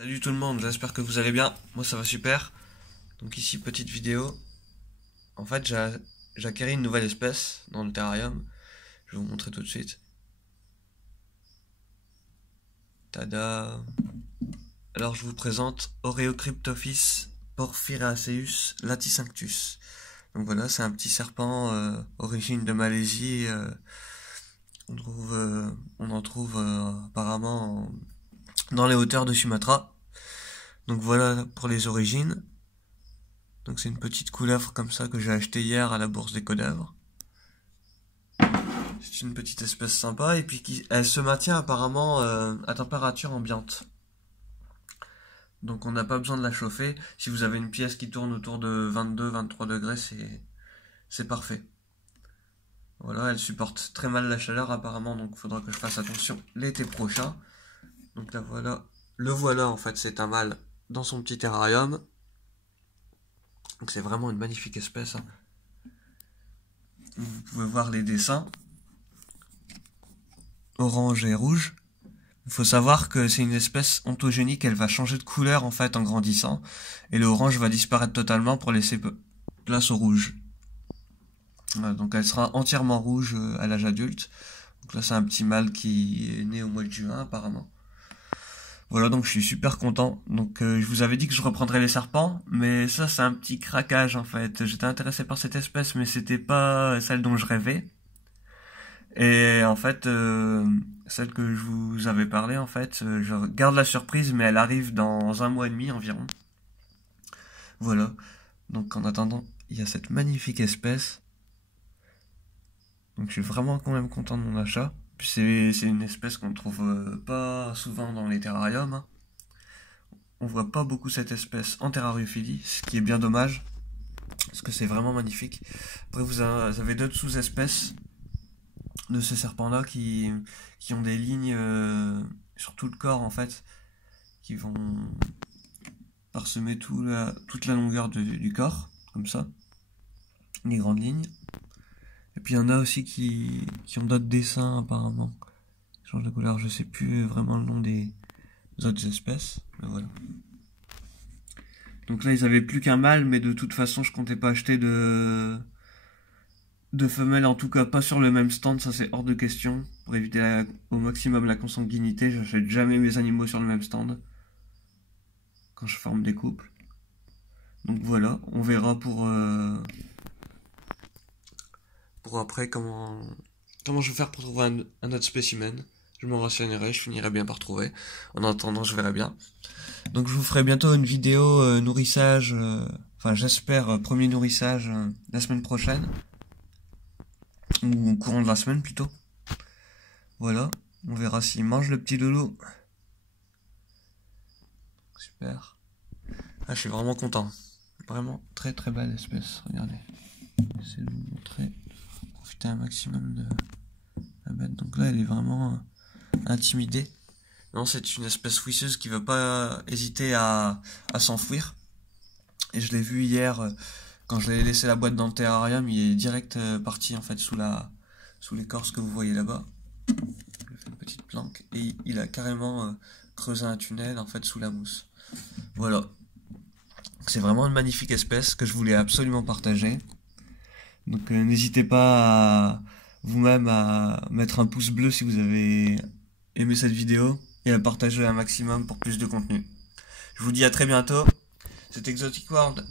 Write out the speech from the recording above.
Salut tout le monde, j'espère que vous allez bien. Moi ça va super. Donc ici petite vidéo. En fait j'ai acquéri une nouvelle espèce dans le terrarium. Je vais vous montrer tout de suite. Tada. Alors je vous présente Oreocryptophis porphyraceus latissinctus. Donc voilà, c'est un petit serpent origine de Malaisie. On en trouve apparemment dans les hauteurs de Sumatra. Donc voilà pour les origines. Donc c'est une petite couleuvre comme ça que j'ai acheté hier à la bourse des cadavres. C'est une petite espèce sympa et puis elle se maintient apparemment à température ambiante. Donc on n'a pas besoin de la chauffer. Si vous avez une pièce qui tourne autour de 22-23 degrés, c'est parfait. Voilà, elle supporte très mal la chaleur apparemment, donc il faudra que je fasse attention l'été prochain. Donc là voilà, le voilà en fait, c'est un mâle dans son petit terrarium. Donc c'est vraiment une magnifique espèce. Hein. Vous pouvez voir les dessins. Orange et rouge. Il faut savoir que c'est une espèce ontogénique, elle va changer de couleur en fait en grandissant. Et le orange va disparaître totalement pour laisser place au rouge. Voilà, donc elle sera entièrement rouge à l'âge adulte. Donc là c'est un petit mâle qui est né au mois de juin apparemment. Voilà, donc je suis super content. Donc je vous avais dit que je reprendrais les serpents, mais ça c'est un petit craquage en fait. J'étais intéressé par cette espèce, mais c'était pas celle dont je rêvais. Et en fait, celle que je vous avais parlé, en fait, je garde la surprise, mais elle arrive dans un mois et demi environ. Voilà. Donc en attendant, il y a cette magnifique espèce. Donc je suis vraiment quand même content de mon achat. Puis c'est une espèce qu'on trouve pas souvent dans les terrariums. Hein. On voit pas beaucoup cette espèce en terrariophilie, ce qui est bien dommage. Parce que c'est vraiment magnifique. Après vous avez d'autres sous-espèces de ces serpents-là qui ont des lignes sur tout le corps en fait, qui vont parsemer toute la longueur du corps, comme ça, les grandes lignes. Et puis il y en a aussi qui ont d'autres dessins apparemment, qui changent de couleur, je sais plus vraiment le nom des autres espèces, mais voilà. Donc là ils avaient plus qu'un mâle, mais de toute façon je comptais pas acheter de femelles, en tout cas pas sur le même stand, ça c'est hors de question. Pour éviter au maximum la consanguinité, j'achète jamais mes animaux sur le même stand quand je forme des couples. Donc voilà, on verra pour après comment je vais faire pour trouver un autre spécimen. Je me renseignerai, je finirai bien par trouver. En attendant, je verrai bien. Donc je vous ferai bientôt une vidéo nourrissage, enfin j'espère premier nourrissage la semaine prochaine. Ou au courant de la semaine plutôt. Voilà, on verra s'il mange le petit loulou. Super. Ah, je suis vraiment content. Vraiment très très belle espèce, regardez. J'essaie de vous montrer. Profiter un maximum de la bête. Donc là, elle est vraiment intimidée. Non, c'est une espèce fouisseuse qui ne va pas hésiter à s'enfuir. Et je l'ai vu hier, quand je l'ai laissé la boîte dans le terrarium, il est direct parti en fait sous l'écorce que vous voyez là-bas. Je lui ai fait une petite planque et il a carrément creusé un tunnel en fait sous la mousse. Voilà. C'est vraiment une magnifique espèce que je voulais absolument partager. Donc n'hésitez pas vous-même à mettre un pouce bleu si vous avez aimé cette vidéo et à partager un maximum pour plus de contenu. Je vous dis à très bientôt. C'était Exotic World.